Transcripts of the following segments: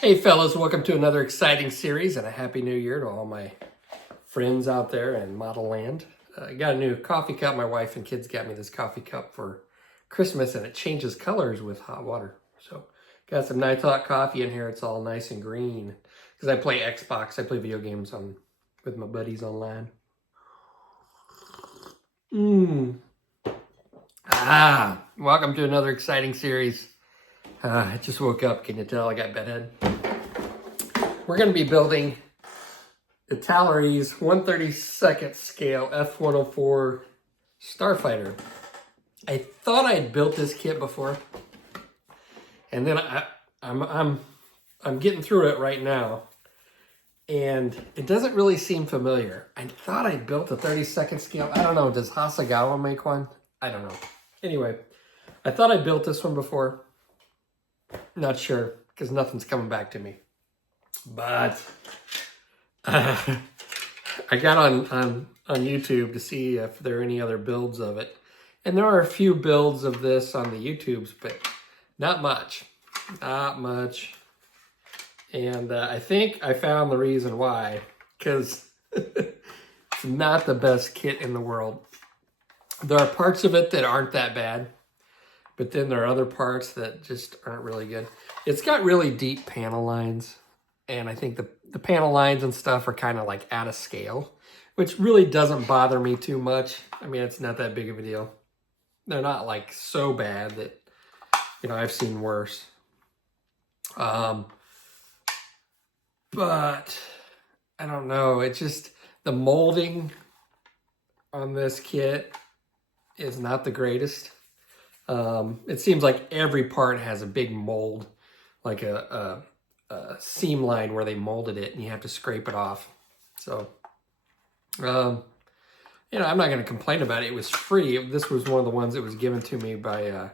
Hey fellas, welcome to another exciting series and a happy new year to all my friends out there in model land. I got a new coffee cup. My wife and kids got me this coffee cup for Christmas and it changes colors with hot water. So got some nice hot coffee in here. It's all nice and green because I play Xbox. I play video games with my buddies online. Welcome to another exciting series. I just woke up. Can you tell I got bedhead? We're going to be building Italeri's 1/32nd scale F-104 Starfighter. I thought I'd built this kit before, and then I'm getting through it right now, and it doesn't really seem familiar. I thought I built a 32nd scale. I don't know. Does Hasegawa make one? I don't know. Anyway, I thought I built this one before. Not sure because nothing's coming back to me. But I got on YouTube to see if there are any other builds of it. And there are a few builds of this on the YouTubes, but not much. Not much. And I think I found the reason why. Because it's not the best kit in the world. There are parts of it that aren't that bad. But then there are other parts that just aren't really good. It's got really deep panel lines. And I think the panel lines and stuff are kind of like out of scale, which really doesn't bother me too much. I mean, it's not that big of a deal. They're not like so bad that, you know, I've seen worse. But I don't know. It's just the molding on this kit is not the greatest. It seems like every part has a big mold, like a seam line where they molded it and you have to scrape it off. So, you know, I'm not going to complain about it. It was free. This was one of the ones that was given to me by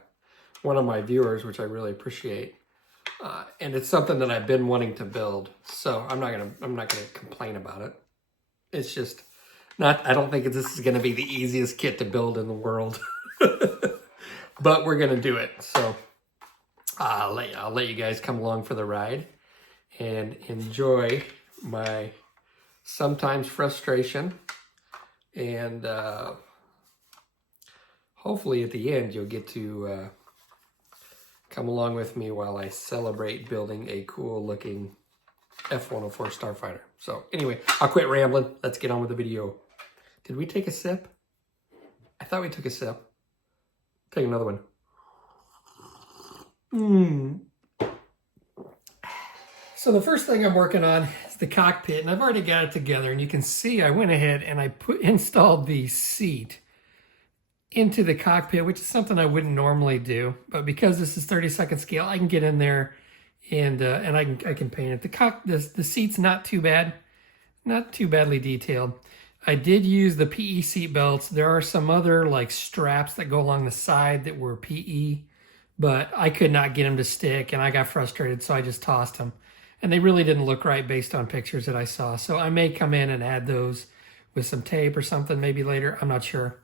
one of my viewers, which I really appreciate. And it's something that I've been wanting to build. So I'm not gonna complain about it. It's just I don't think this is going to be the easiest kit to build in the world. But we're going to do it. So I'll let you guys come along for the ride and enjoy my sometimes frustration. And hopefully at the end you'll get to come along with me while I celebrate building a cool looking F-104 Starfighter. So anyway, I'll quit rambling. Let's get on with the video. Did we take a sip? I thought we took a sip. Take another one. So the first thing I'm working on is the cockpit, and I've already got it together. And you can see I went ahead and I installed the seat into the cockpit, which is something I wouldn't normally do. But because this is 32nd scale, I can get in there and I can paint it. The seat's not too bad, not too badly detailed. I did use the PE seat belts. There are some other like straps that go along the side that were PE, but I could not get them to stick and I got frustrated, so I just tossed them. And they really didn't look right based on pictures that I saw. So I may come in and add those with some tape or something maybe later. I'm not sure.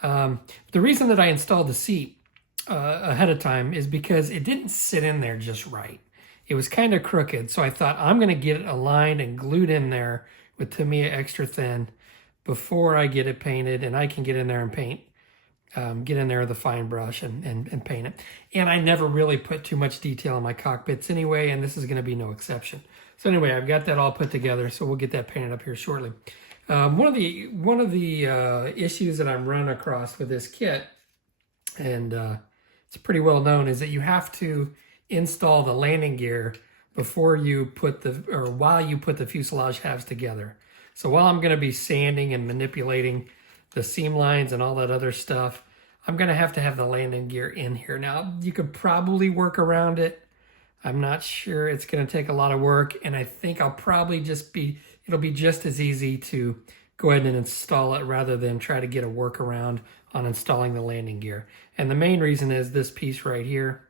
The reason that I installed the seat ahead of time is because it didn't sit in there just right. It was kind of crooked. So I thought I'm going to get it aligned and glued in there with Tamiya Extra Thin before I get it painted, and I can get in there and paint, get in there with a fine brush and paint it. And I never really put too much detail in my cockpits anyway, and this is going to be no exception. So anyway, I've got that all put together, so we'll get that painted up here shortly. One of the issues that I'm running across with this kit, and it's pretty well known, is that you have to install the landing gear before you put while you put the fuselage halves together. So while I'm going to be sanding and manipulating the seam lines and all that other stuff, I'm going to have the landing gear in here. Now, you could probably work around it. I'm not sure. It's going to take a lot of work, and I think I'll probably it'll be just as easy to go ahead and install it rather than try to get a workaround on installing the landing gear. And the main reason is this piece right here,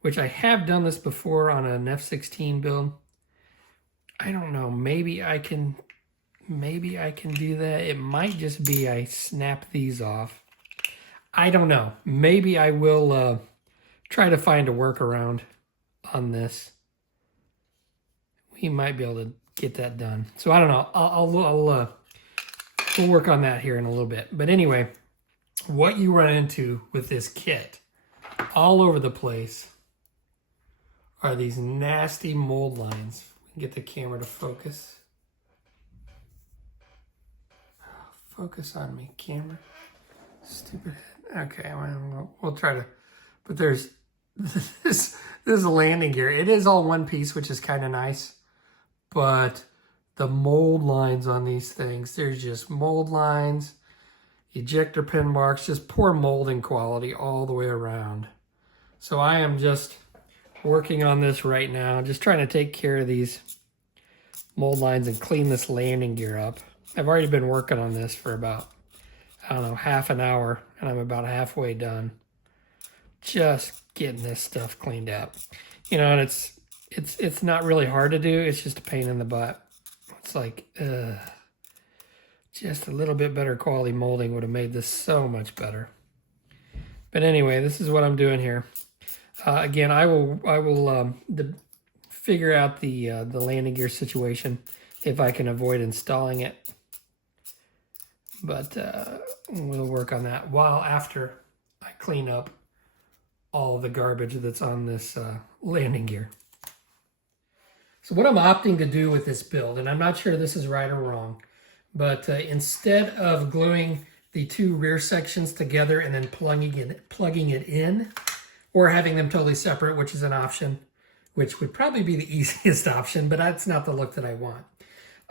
which I have done this before on an F-16 build. I don't know, maybe I can do that. It might just be I snap these off. I don't know. Maybe I will try to find a workaround on this. he might be able to get that done. So I don't know. We'll work on that here in a little bit. But anyway, what you run into with this kit all over the place are these nasty mold lines. We can get the camera to focus. Focus on me, camera. Stupid head. Okay, we'll try to. But there's this is a landing gear. It is all one piece, which is kind of nice. But the mold lines on these things, there's just mold lines, ejector pin marks, just poor molding quality all the way around. So I am just working on this right now, just trying to take care of these mold lines and clean this landing gear up. I've already been working on this for about, I don't know, half an hour, and I'm about halfway done. Just getting this stuff cleaned up. You know, and it's not really hard to do, it's just a pain in the butt. It's like, just a little bit better quality molding would have made this so much better. But anyway, this is what I'm doing here. Again, I will figure out the landing gear situation if I can avoid installing it. But we'll work on that after I clean up all the garbage that's on this landing gear. So what I'm opting to do with this build, and I'm not sure this is right or wrong, but instead of gluing the two rear sections together and then plugging it in, or having them totally separate, which is an option, which would probably be the easiest option, but that's not the look that I want.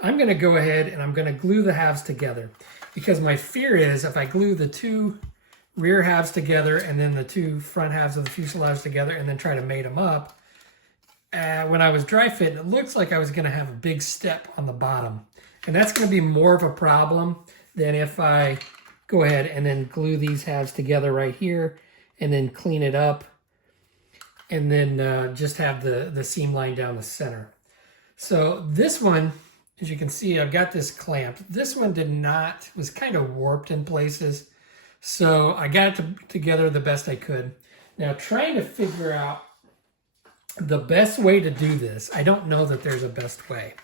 I'm going to go ahead and I'm going to glue the halves together, because my fear is if I glue the two rear halves together and then the two front halves of the fuselage together and then try to mate them up, when I was dry fitting, it looks like I was going to have a big step on the bottom. And that's going to be more of a problem than if I go ahead and then glue these halves together right here and then clean it up and then just have the seam line down the center. So this one, as you can see, I've got this clamped. This one was kind of warped in places. So I got it together the best I could. Now trying to figure out the best way to do this, I don't know that there's a best way.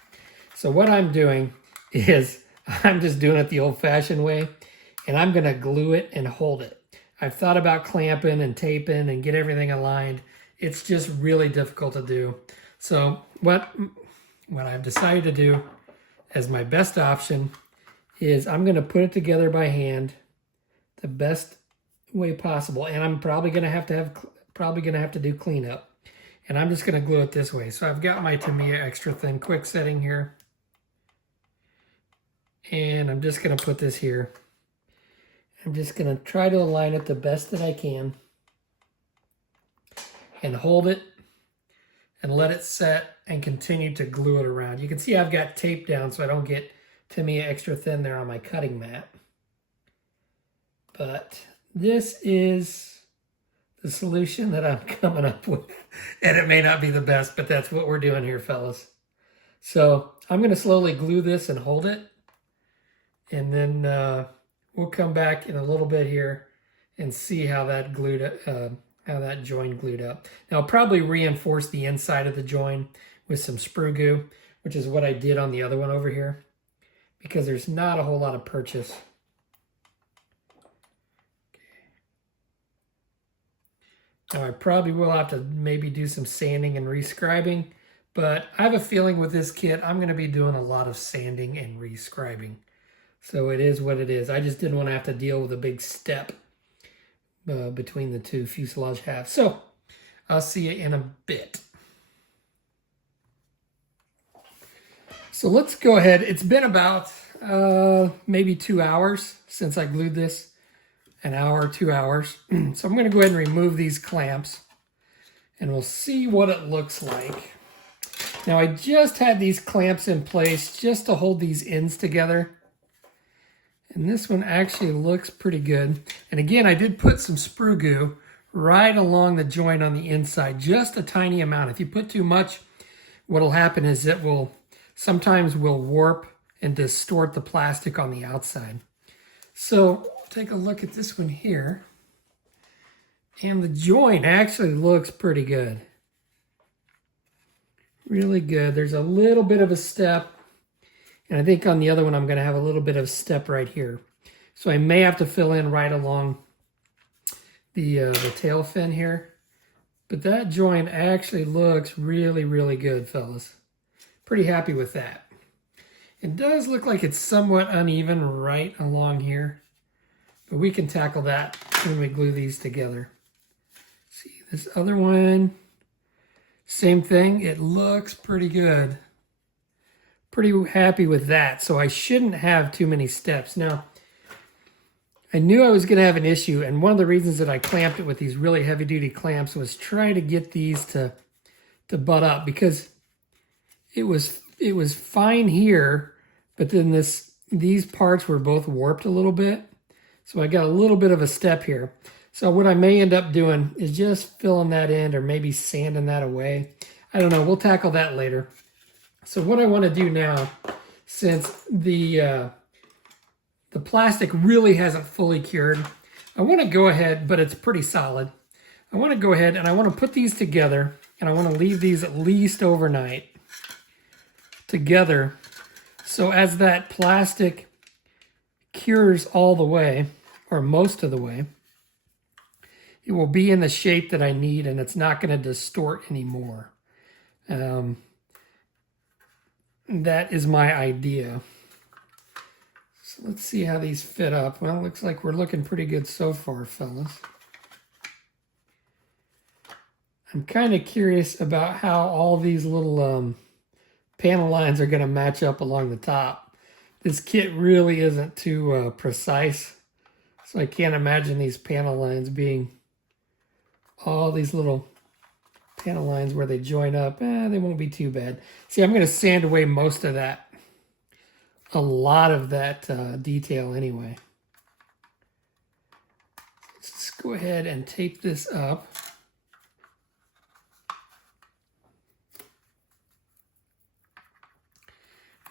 So what I'm doing is I'm just doing it the old-fashioned way, and I'm going to glue it and hold it. I've thought about clamping and taping and get everything aligned. It's just really difficult to do. So what I've decided to do as my best option is I'm going to put it together by hand the best way possible, and I'm probably going to have to do cleanup. And I'm just going to glue it this way. So I've got my Tamiya extra thin quick setting here. And I'm just going to put this here. I'm just going to try to align it the best that I can. And hold it. And let it set and continue to glue it around. You can see I've got tape down so I don't get Tamiya extra thin there on my cutting mat. But this is the solution that I'm coming up with. And it may not be the best, but that's what we're doing here, fellas. So I'm going to slowly glue this and hold it. And then we'll come back in a little bit here and see how that join glued up. Now I'll probably reinforce the inside of the join with some sprue goo, which is what I did on the other one over here, because there's not a whole lot of purchase. Now I probably will have to maybe do some sanding and rescribing, but I have a feeling with this kit I'm going to be doing a lot of sanding and rescribing. So it is what it is. I just didn't want to have to deal with a big step between the two fuselage halves. So I'll see you in a bit. So let's go ahead. It's been about maybe 2 hours since I glued this. An hour, 2 hours. So I'm going to go ahead and remove these clamps and we'll see what it looks like. Now I just had these clamps in place just to hold these ends together. And this one actually looks pretty good. And again, I did put some sprue goo right along the joint on the inside, just a tiny amount. If you put too much, what'll happen is it will sometimes warp and distort the plastic on the outside. So take a look at this one here. And the joint actually looks pretty good. Really good. There's a little bit of a step, and I think on the other one I'm going to have a little bit of step right here. So I may have to fill in right along the tail fin here. But that joint actually looks really, really good, fellas. Pretty happy with that. It does look like it's somewhat uneven right along here, but we can tackle that when we glue these together. See, this other one, same thing. It looks pretty good. Pretty happy with that. So I shouldn't have too many steps. Now, I knew I was going to have an issue, and one of the reasons that I clamped it with these really heavy-duty clamps was try to get these to butt up, because it was fine here, but then these parts were both warped a little bit, so I got a little bit of a step here. So what I may end up doing is just filling that in, or maybe sanding that away. I don't know. We'll tackle that later. So what I want to do now, since the plastic really hasn't fully cured, I want to go ahead, but it's pretty solid. I want to go ahead and I want to put these together, and I want to leave these at least overnight together. So as that plastic cures all the way, or most of the way, it will be in the shape that I need, and it's not going to distort anymore. That is my idea. So let's see how these fit up. Well, it looks like we're looking pretty good so far, fellas. I'm kind of curious about how all these little panel lines are going to match up along the top. This kit really isn't too precise, so I can't imagine these panel lines being all these little panel lines where they join up. They won't be too bad. See, I'm going to sand away most of that. A lot of that detail anyway. Let's go ahead and tape this up.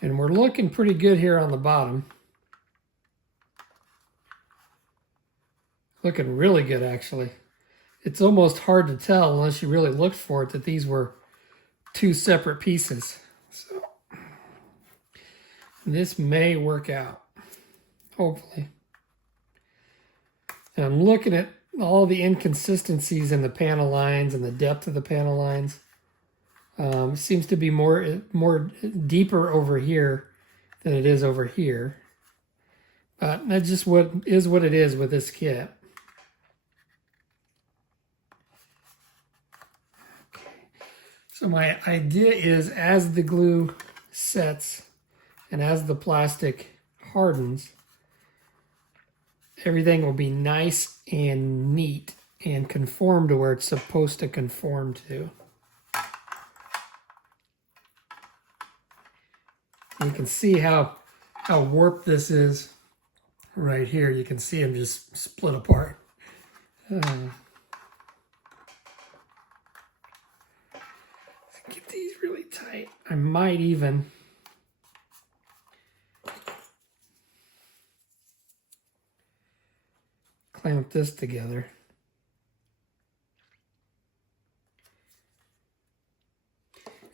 And we're looking pretty good here on the bottom. Looking really good, actually. It's almost hard to tell unless you really looked for it that these were two separate pieces. So this may work out, hopefully. And I'm looking at all the inconsistencies in the panel lines and the depth of the panel lines. It seems to be more deeper over here than it is over here. But that's just what it is with this kit. Okay. So my idea is, as the glue sets and as the plastic hardens, everything will be nice and neat and conform to where it's supposed to conform to. You can see how warped this is right here. You can see them just split apart. Get these really tight. I might even clamp this together.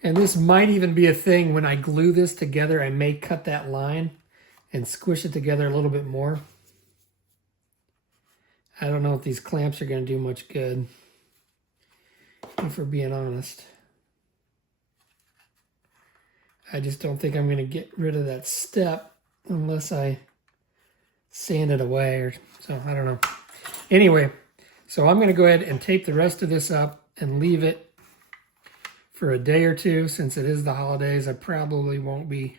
And this might even be a thing when I glue this together. I may cut that line and squish it together a little bit more. I don't know if these clamps are going to do much good, if we're being honest. I just don't think I'm going to get rid of that step unless I sand it away, or so, I don't know. Anyway, so I'm going to go ahead and tape the rest of this up and leave it for a day or two. Since it is the holidays, I probably won't be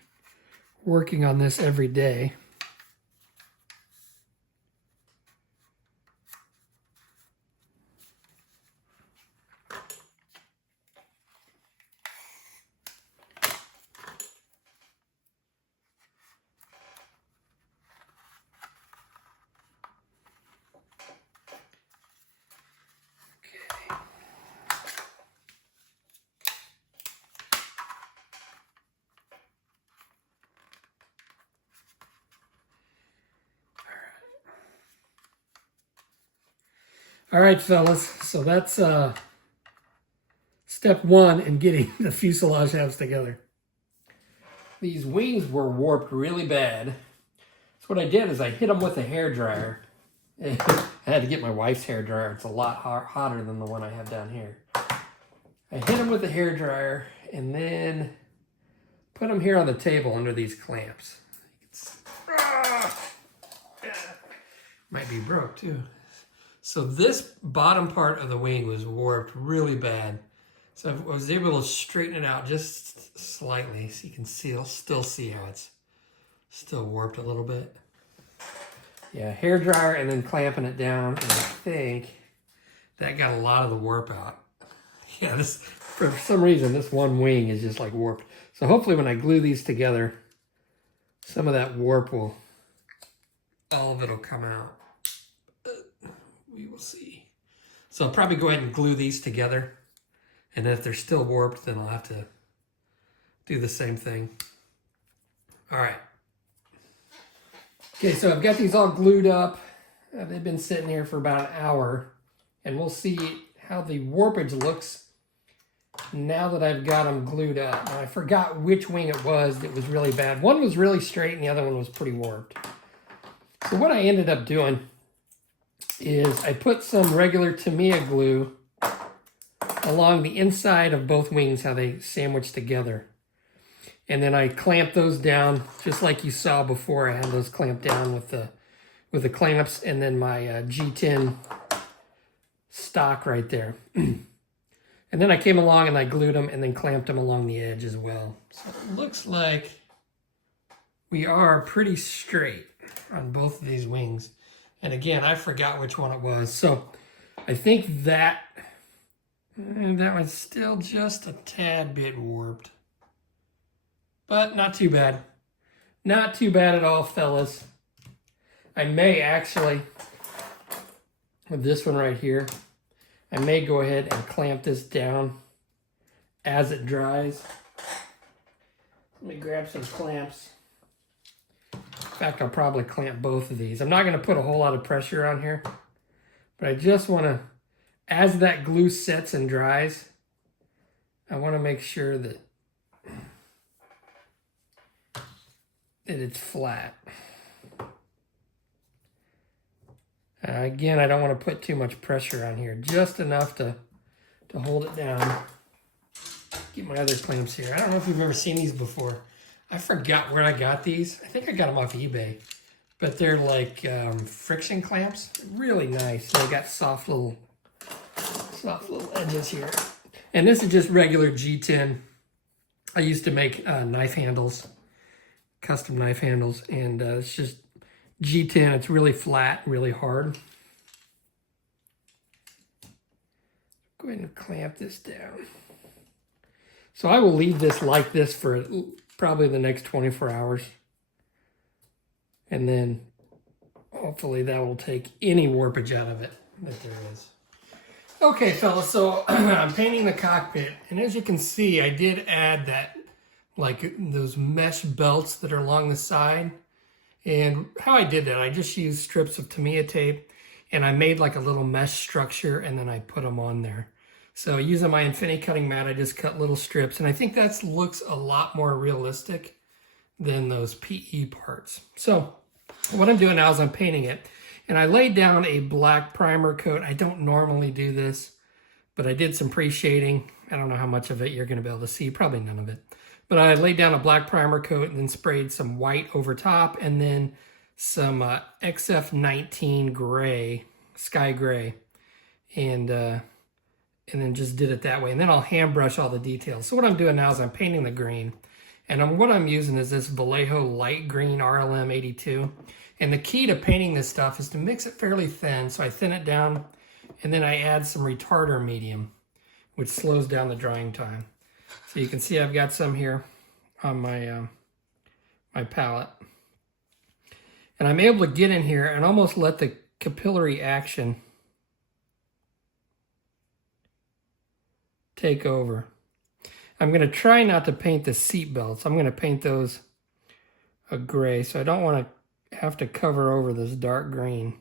working on this every day. All right, fellas, so that's step one in getting the fuselage halves together. These wings were warped really bad. So what I did is I hit them with a hairdryer. I had to get my wife's hairdryer. It's a lot hotter than the one I have down here. I hit them with a hairdryer and then put them here on the table under these clamps. Might be broke too. So this bottom part of the wing was warped really bad. So I was able to straighten it out just slightly so you can still see how it's still warped a little bit. Yeah, hair dryer and then clamping it down, and I think that got a lot of the warp out. Yeah, this, for some reason, this one wing is just like warped. So hopefully when I glue these together, some of that warp will, all of it will come out. We will see. So I'll probably go ahead and glue these together. And then if they're still warped, then I'll have to do the same thing. All right. Okay, so I've got these all glued up. They've been sitting here for about an hour. And we'll see how the warpage looks now that I've got them glued up. Now, I forgot which wing it was that was really bad. One was really straight and the other one was pretty warped. So what I ended up doing is I put some regular Tamiya glue along the inside of both wings, how they sandwich together. And then I clamped those down just like you saw before. I had those clamped down with the clamps and then my G10 stock right there. And then I came along and I glued them and then clamped them along the edge as well. So it looks like we are pretty straight on both of these wings. And again, I forgot which one it was. So I think that one's still just a tad bit warped. But not too bad. Not too bad at all, fellas. I may actually, with this one right here, I may go ahead and clamp this down as it dries. Let me grab some clamps. In fact, I'll probably clamp both of these. I'm not going to put a whole lot of pressure on here, but I just want to, as that glue sets and dries, I want to make sure that it's flat. Again, I don't want to put too much pressure on here, just enough to hold it down. Get my other clamps here. I don't know if you've ever seen these before. I forgot where I got these. I think I got them off eBay, but they're like friction clamps. Really nice. They got soft little edges here. And this is just regular G10. I used to make knife handles, custom knife handles, and it's just G10. It's really flat, really hard. Go ahead and clamp this down. So I will leave this like this for probably the next 24 hours. And then hopefully that will take any warpage out of it that there is. Okay, fellas, so I'm painting the cockpit. And as you can see, I did add that, like those mesh belts that are along the side. And how I did that, I just used strips of Tamiya tape and I made like a little mesh structure and then I put them on there. So using my infinity cutting mat, I just cut little strips and I think that looks a lot more realistic than those PE parts. So what I'm doing now is I'm painting it and I laid down a black primer coat. I don't normally do this, but I did some pre-shading. I don't know how much of it you're gonna be able to see, probably none of it. But I laid down a black primer coat and then sprayed some white over top and then some XF19 gray, sky gray, and then just did it that way. And then I'll hand brush all the details. So what I'm doing now is I'm painting the green. And what I'm using is this Vallejo light green RLM 82. And the key to painting this stuff is to mix it fairly thin. So I thin it down and then I add some retarder medium, which slows down the drying time. So you can see I've got some here on my my palette. And I'm able to get in here and almost let the capillary action take over. I'm going to try not to paint the seat belts. I'm going to paint those a gray, so I don't want to have to cover over this dark green.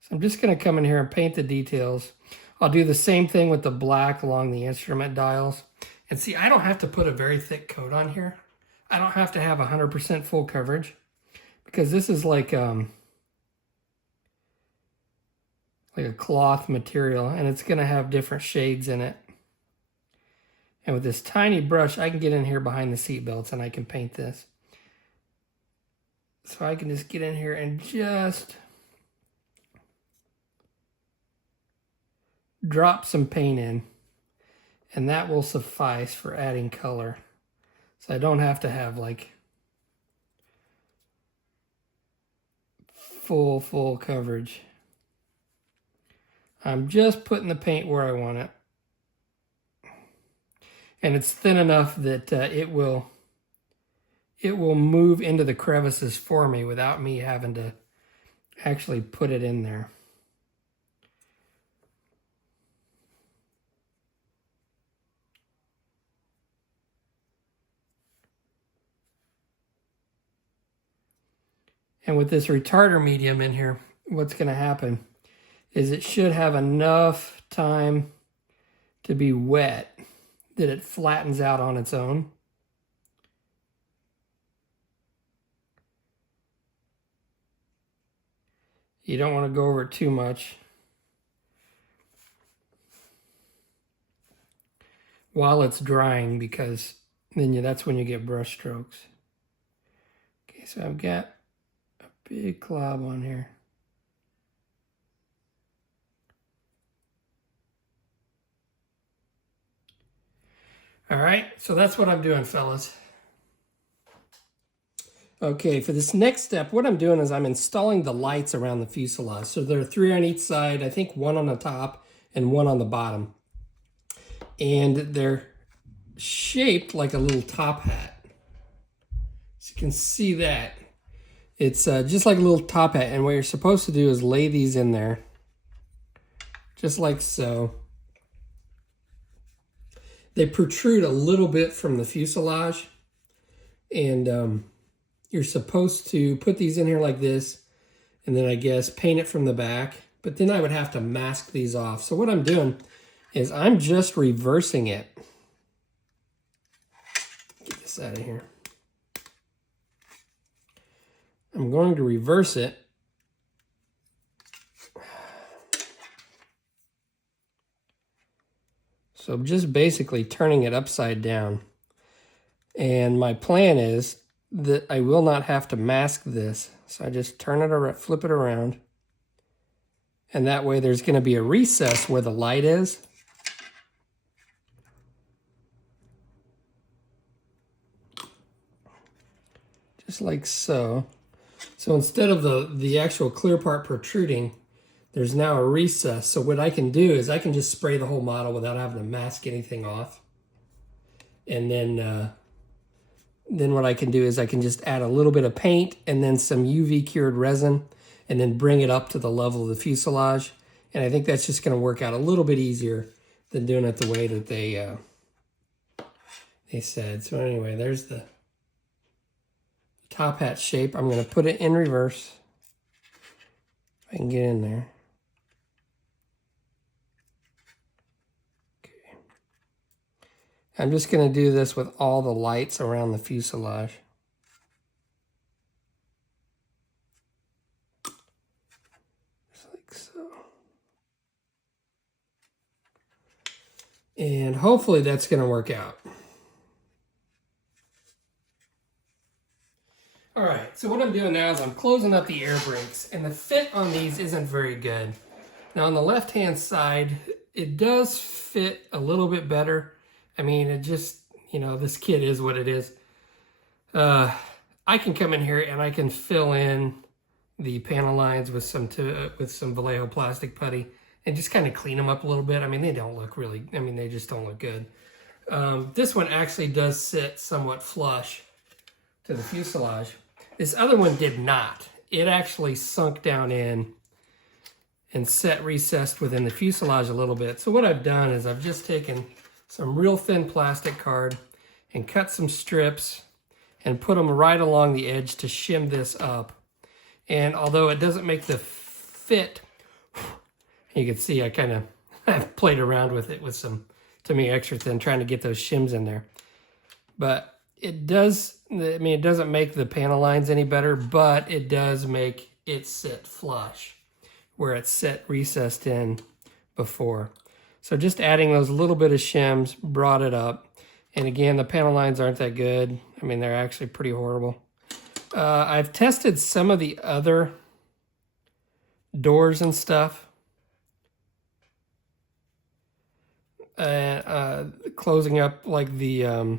So I'm just going to come in here and paint the details. I'll do the same thing with the black along the instrument dials. And see, I don't have to put a very thick coat on here. I don't have to have 100% full coverage because this is like a cloth material, and it's going to have different shades in it. And with this tiny brush, I can get in here behind the seat belts and I can paint this. So I can just get in here and just drop some paint in, and that will suffice for adding color. So I don't have to have like full coverage. I'm just putting the paint where I want it. And it's thin enough that it will move into the crevices for me without me having to actually put it in there. And with this retarder medium in here, what's going to happen is it should have enough time to be wet that it flattens out on its own. You don't want to go over it too much while it's drying, because then that's when you get brush strokes. Okay, so I've got a big glob on here. All right, so that's what I'm doing, fellas. Okay, for this next step, what I'm doing is I'm installing the lights around the fuselage. So there are 3 on each side, I think 1 on the top and 1 on the bottom. And they're shaped like a little top hat. So you can see that. It's just like a little top hat, and what you're supposed to do is lay these in there, just like so. They protrude a little bit from the fuselage, and you're supposed to put these in here like this, and then I guess paint it from the back, but then I would have to mask these off. So what I'm doing is I'm just reversing it. Get this out of here. I'm going to reverse it. So I'm just basically turning it upside down. And my plan is that I will not have to mask this. So I just turn it around, flip it around. And that way there's going to be a recess where the light is. Just like so. So instead of the actual clear part protruding, there's now a recess. So what I can do is I can just spray the whole model without having to mask anything off. And then what I can do is I can just add a little bit of paint and then some UV cured resin and then bring it up to the level of the fuselage. And I think that's just going to work out a little bit easier than doing it the way that they said. So anyway, there's the top hat shape. I'm going to put it in reverse. If I can get in there. Okay. I'm just going to do this with all the lights around the fuselage. Just like so. And hopefully that's going to work out. All right, so what I'm doing now is I'm closing up the air brakes, and the fit on these isn't very good. Now on the left-hand side, it does fit a little bit better. I mean, it just, this kit is what it is. I can come in here and I can fill in the panel lines with some Vallejo plastic putty and just kind of clean them up a little bit. I mean, they don't look really, they just don't look good. This one actually does sit somewhat flush to the fuselage. This other one did not. It actually sunk down in and recessed within the fuselage a little bit. So what I've done is I've just taken some real thin plastic card and cut some strips and put them right along the edge to shim this up. And although it doesn't make the fit, you can see I kind of I've played around with it with some, to me, extra thin, trying to get those shims in there. But it does, I mean, it doesn't make the panel lines any better, but it does make it sit flush where it's set recessed in before. So just adding those little bit of shims brought it up. And again, the panel lines aren't that good. I mean, they're actually pretty horrible. I've tested some of the other doors and stuff. Closing up like the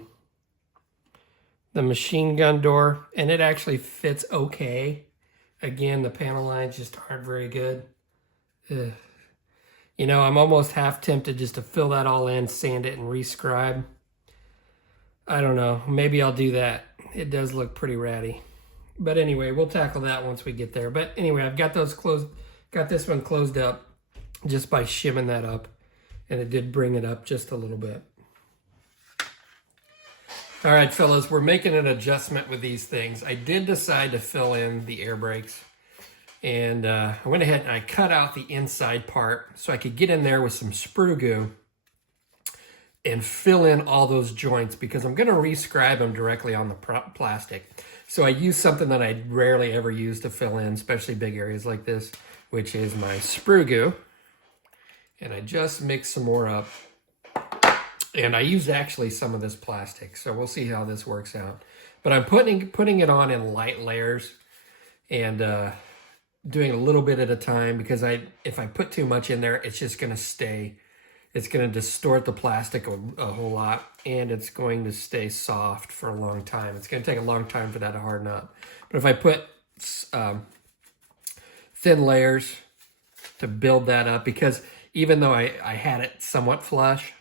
machine gun door, and it actually fits okay. Again, the panel lines just aren't very good. Ugh. You know, I'm almost half tempted just to fill that all in, sand it, and rescribe. I don't know. Maybe I'll do that. It does look pretty ratty. But anyway, we'll tackle that once we get there. But anyway, I've got those closed, got this one closed up just by shimming that up. And it did bring it up just a little bit. All right, fellas, we're making an adjustment with these things. I did decide to fill in the air brakes. And I went ahead and I cut out the inside part so I could get in there with some sprue goo and fill in all those joints because I'm going to rescribe them directly on the plastic. So I use something that I rarely ever use to fill in, especially big areas like this, which is my sprue goo. And I just mix some more up. And I used actually some of this plastic, so we'll see how this works out. But I'm putting it on in light layers and doing a little bit at a time because if I put too much in there, it's just going to stay. It's going to distort the plastic a whole lot, and it's going to stay soft for a long time. It's going to take a long time for that to harden up. But if I put thin layers to build that up, because even though I had it somewhat flush,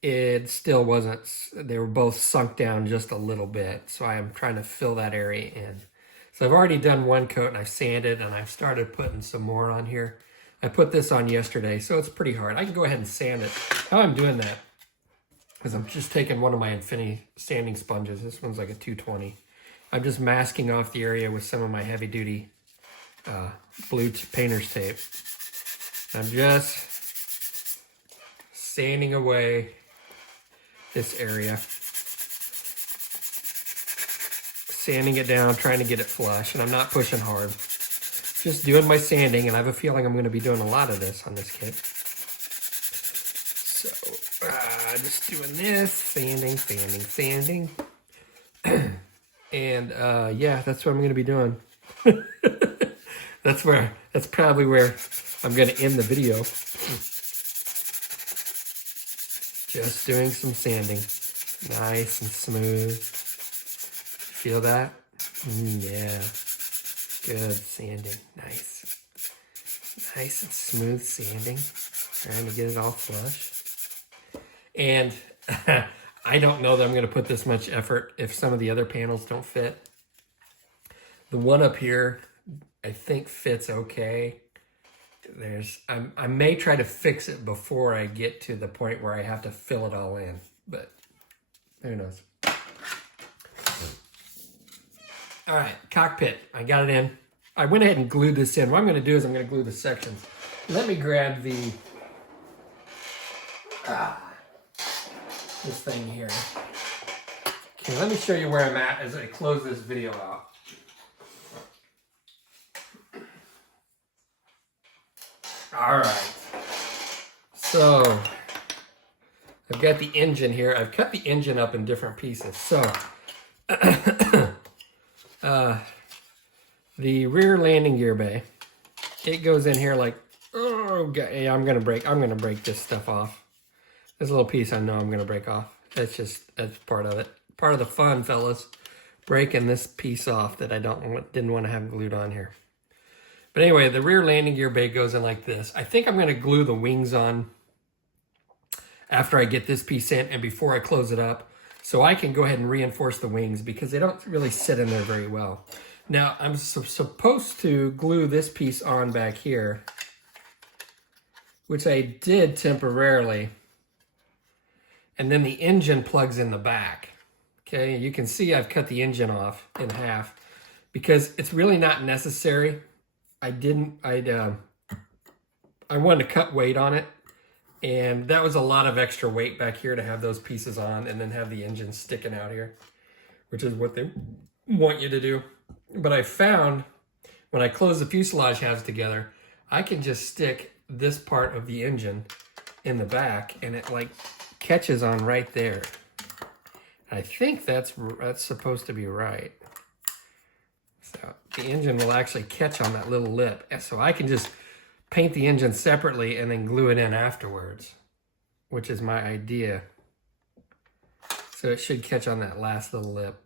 it still wasn't, they were both sunk down just a little bit. So I am trying to fill that area in. So I've already done one coat and I've sanded and I've started putting some more on here. I put this on yesterday, so it's pretty hard. I can go ahead and sand it. How I'm doing that is I'm just taking one of my Infinity sanding sponges. This one's like a 220. I'm just masking off the area with some of my heavy duty blue painter's tape. I'm just sanding away this area. Sanding it down, trying to get it flush, and I'm not pushing hard. Just doing my sanding, and I have a feeling I'm going to be doing a lot of this on this kit. So, just doing this, sanding. And, yeah, that's what I'm going to be doing. That's probably where I'm going to end the video. Just doing some sanding. Nice and smooth. Feel that? Yeah. Good sanding. Nice. Nice and smooth sanding. Trying to get it all flush. And I don't know that I'm going to put this much effort if some of the other panels don't fit. The one up here, I think fits okay. I may try to fix it before I get to the point where I have to fill it all in, but who knows. All right, cockpit, I got it in. I went ahead and glued this in. What I'm gonna do is I'm gonna glue the sections. Let me grab this thing here. Okay, let me show you where I'm at as I close this video out. All right, so I've got the engine here. I've cut the engine up in different pieces. So the rear landing gear bay, it goes in here like, oh God, yeah, I'm gonna break this stuff off. This little piece I know I'm gonna break off. That's part of it. Part of the fun, fellas, breaking this piece off that I didn't want to have glued on here. But anyway, the rear landing gear bay goes in like this. I think I'm going to glue the wings on after I get this piece in and before I close it up, so I can go ahead and reinforce the wings because they don't really sit in there very well. Now, I'm supposed to glue this piece on back here, which I did temporarily, and then the engine plugs in the back. Okay, you can see I've cut the engine off in half because it's really not necessary. I wanted to cut weight on it, And that was a lot of extra weight back here to have those pieces on and then have the engine sticking out here, which is what they want you to do. But I found when I close the fuselage halves together, I can just stick this part of the engine in the back and it like catches on right there. I think that's supposed to be right. So the engine will actually catch on that little lip. And so I can just paint the engine separately and then glue it in afterwards, which is my idea. So it should catch on that last little lip.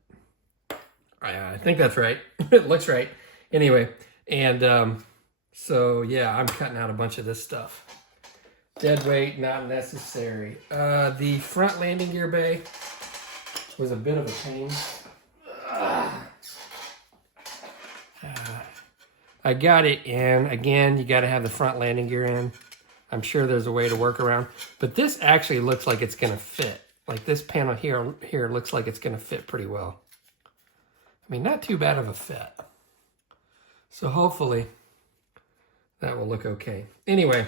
I think that's right. It looks right. Anyway, and so yeah, I'm cutting out a bunch of this stuff. Dead weight, not necessary. The front landing gear bay was a bit of a pain. I got it in. Again, you got to have the front landing gear in. I'm sure there's a way to work around. But this actually looks like it's going to fit. Like this panel here looks like it's going to fit pretty well. I mean, not too bad of a fit. So hopefully that will look okay. Anyway,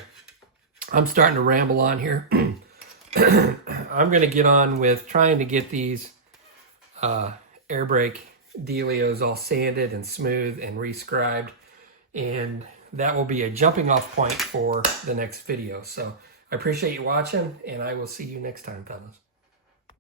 I'm starting to ramble on here. I'm going to get on with trying to get these air brake dealios all sanded and smooth and rescribed. And that will be a jumping off point for the next video. So I appreciate you watching, and I will see you next time, fellas.